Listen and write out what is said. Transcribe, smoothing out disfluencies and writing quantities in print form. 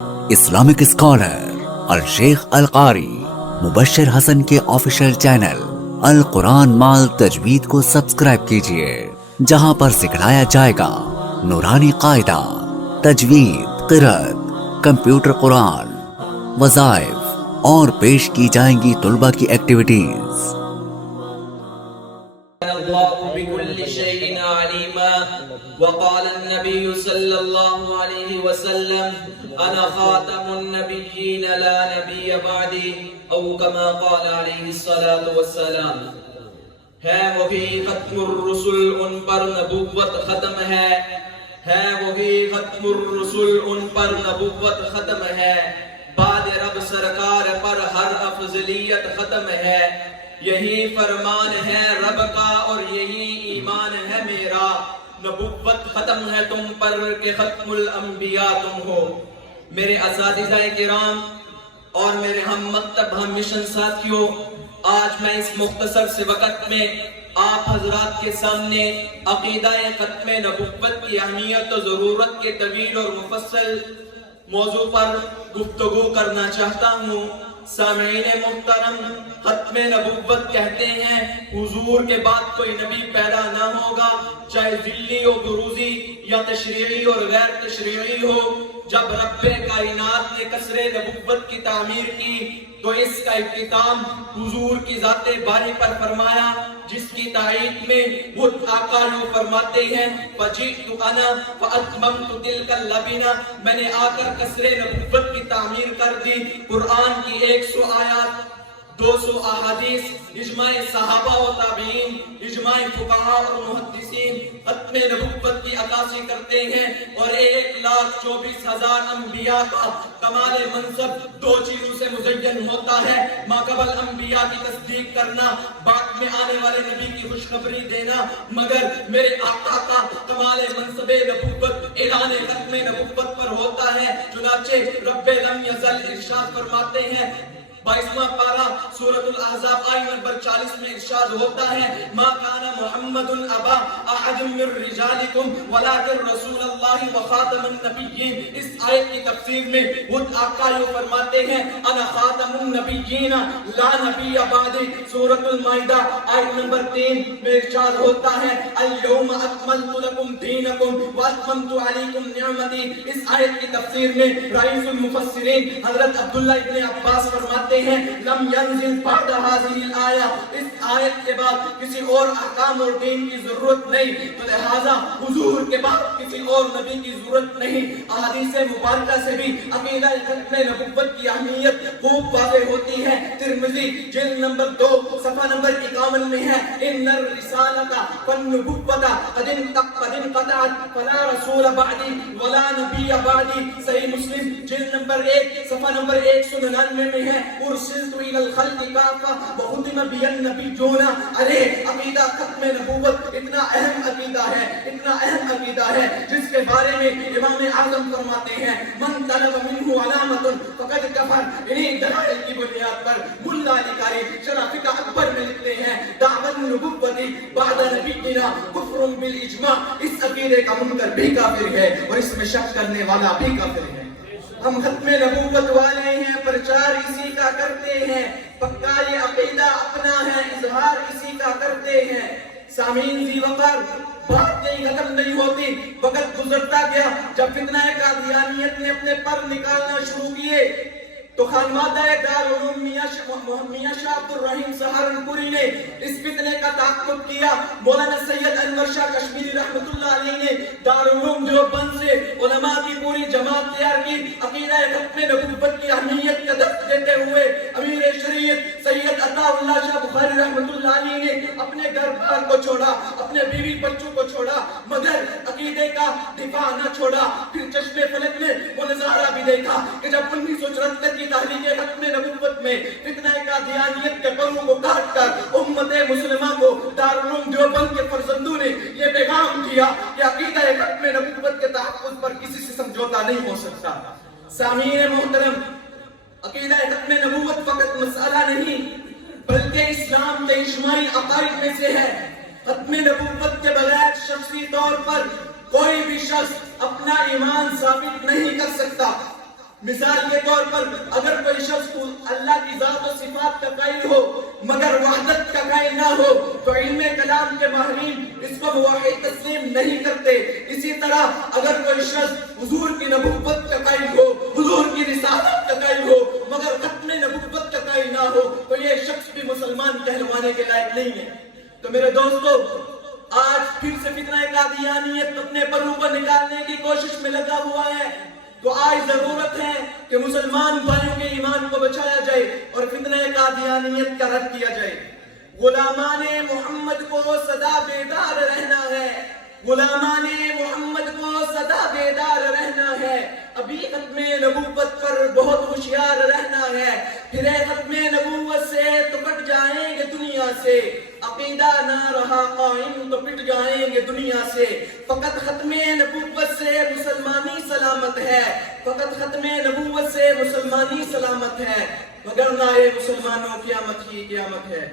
Islamic scholar الشیخ القاری مبشر حسن کے official channel القرآن مال تجوید کو سبسکرائب کیجئے، جہاں پر سکھلایا جائے گا نورانی قاعدہ، تجوید، قرأت، کمپیوٹر قرآن، وظائف اور پیش کی جائیں گی طلبہ کی ایکٹیویٹیز۔ الله بكل شيء عليما وقال النبي صلى الله عليه وسلم أنا خاتم النبيين لا نبي بعدي أو كما قال عليه الصلاة والسلام۔ ہے وہی ختم الرسل، ان پر نبوت ختم ہے وہی ختم الرسل، ان پر نبوت ختم ہے، بعد رب سرکار پر ہر افضلیت ختم ہے، یہی فرمان ہے رب کا اور یہی ایمان ہے میرا، نبوت ختم ہے تم پر کہ ختم الانبیاء تم ہو۔ میرے اساتذہ کرام اور میرے ہم مکتب ہم مشن ساتھیوں، آج میں اس مختصر سے وقت میں آپ حضرات کے سامنے عقیدہ ختم نبوت کی اہمیت و ضرورت کے طویل اور مفصل موضوع پر گفتگو کرنا چاہتا ہوں۔ سامعین محترم، ختم نبوت کہتے ہیں حضور کے بعد کوئی نبی پیدا نہ ہوگا، چاہے ذلی و بروزی یا تشریعی اور غیر تشریعی ہو۔ جب رب کائنات نے قصر نبوت کی تعمیر کی تو اس کا اختتام حضور کی ذات باری پر فرمایا، جس کی تائید میں وہ آقا یوں فرماتے ہیں فجئت انا فاتممت تلک اللبنہ، میں نے آ کر قصر نبوت کی تعمیر کر دی۔ قرآن کی 100 آیات، 200 احادیث، اجماع صحابہ و تابعین، اجماع فقہاء اور محدثین ختم نبوت کی عکاسی کرتے ہیں، اور 1,24,000 انبیاء کا کمال منصب 2 چیزوں سے مزین ہوتا ہے: ماقبل انبیاء کی تصدیق کرنا، بعد میں آنے والے نبی کی خوشخبری دینا، مگر میرے آقا کا کمال منصب نبوت اعلان ختم نبوت پر ہوتا ہے۔ چنانچہ رب لم یزل ارشاد فرماتے ہیں 22واں پارہ سورۃ الاحزاب آیت نمبر 40 میں ارشاد ہوتا ہے ما کان محمد ابا احد من رجالکم ولکن رسول اللہ وخاتم النبیین۔ اس آیت کی تفسیر میں خود آقا یوں فرماتے ہیں انا خاتم النبیین لا نبی بعدی۔ سورۃ المائدہ آیت نمبر 3 میں ارشاد ہوتا ہے الیوم اکملت لکم دینکم واتممت علیکم نعمتی۔ اس آیت کی تفسیر میں رئیس المفسرین حضرت عبداللہ ابن عباس فرماتے ہیں لم ینزل بعد هذه الآیہ، اس آیت کے بعد کسی اور احکام اور دین کی ضرورت نہیں، تو لہذا حضور کے بعد کسی اور نبی کی ضرورت نہیں۔ احادیث مبارکہ سے بھی عقیدہ ختم نبوت کی اہمیت خوب واضح ہوتی ہے۔ ترمذی جلد نمبر 2 صفحہ نمبر 51 میں ہے ان الرسالۃ والنبوۃ قد انقطعت فلا رسول بعدی ولا نبی بعدی۔ صحیح مسلم جلد نمبر 1 صفحہ نمبر 199 میں ہے ارسلت الی الخلق کافہ وختم بی النبیون۔ ارے عقیدہ ختم نبوت اتنا اہم عقیدہ ہے، اتنا اہم عقیدہ ہے، جس کے بارے میں امام اعظم فرماتے ہیں من طلب منہ علامۃ فقد کفر۔ انہیں دلائل کی بنیاد پر ملا علی قاری شرح فقہ اکبر میں لکھتے ہیں دعوت النبوۃ بعد نبینا کفر بالاجماع۔ اس عقیدے کا منکر بھی کافر ہے اور اس میں شک کرنے والا بھی کافر ہے۔ ہم ختم نبوت والے ہیں، پرچار اسی کا کرتے ہیں، پکا یہ عقیدہ اپنا ہے، اظہار اسی کا کرتے ہیں۔ سامعین ذی وقار، بات نہیں ختم نہیں ہوتی، وقت گزرتا گیا۔ جب فتنہ قادیانیت نے اپنے پر نکالنا شروع کیے تو خانمادہ دارالعلوم میاں شاہ عبد الرحیم سہارنپوری نے اس فتنے کا تعاقب کیا۔ مولانا سید انور شاہ کشمیری رحمۃ اللہ علیہ نے دارالعلوم دیوبند سے علماء کی پوری جماعت تیار کی۔ عقیدہ ختم نبوت کی اہمیت کا درس دیتے ہوئے امیر شریعت سید عطا اللہ شاہ بخاری رحمۃ اللہ علیہ نے اپنے گھر بار کو چھوڑا، اپنے بیوی بچوں کو چھوڑا، مگر عقیدے کا دفاع نہ چھوڑا۔ پھر چشمے فلک میں وہ نظارہ بھی دیکھا کہ جب 1974 کی تحریک ختم نبوت میں فتنہ قادیانیت کے پروں کو کاٹ کر امت مسلمہ کو دارالعلوم دیوبند کے فرزندوں نے یہ پیغام دیا کہ عقیدہ ختم نبوت کے تحفظ پر کسی سے سمجھوتا نہیں ہو سکتا۔ سامعین محترم، عقیدہ ختم نبوت فقط مسئلہ نہیں بلکہ اسلام کے اجماعی عقائد میں سے ہے۔ ختم نبوت کے بغیر شخصی طور پر کوئی بھی شخص اپنا ایمان ثابت نہیں کر سکتا۔ مثال کے طور پر اگر کوئی شخص اللہ کی ذات و صفات کا قائل ہو مگر وحدت کا قائل نہ ہو تو علم کلام کے ماہرین اس کو موحد تسلیم نہیں کرتے. اسی طرح اگر کوئی شخص حضور کی نبوت کا قائل ہو، حضور کی رسالت کا قائل ہو مگر ختم نبوت کا قائل نہ ہو تو یہ شخص بھی مسلمان کہلوانے کے لائق نہیں ہے. تو میرے دوستو، آج پھر سے فتنہ قادیانیت اپنے پروں کو نکالنے کی کوشش میں لگا ہوا ہے. تو آج ضرورت ہے کہ مسلمان بھائیوں کے ایمان کو بچایا جائے اور فتنہ قادیانیت کا رد کیا جائے. غلامان محمد کو سدا بیدار رہنا ہے، غلامان محمد کو سدا بیدار رہنا ہے. ابھی ختم نبوت پر بہت ہوشیار رہنا ہے، پھر ختم نبوت سے تو کٹ جائیں گے دنیا سے. عقیدہ نہ رہا قائم تو پٹ جائیں گے دنیا سے. فقط ختم نبوت سے مسلمانی سلامت ہے، فقط ختم نبوت سے مسلمانی سلامت ہے، وگرنہ یہ مسلمانوں قیامت ہی قیامت ہے.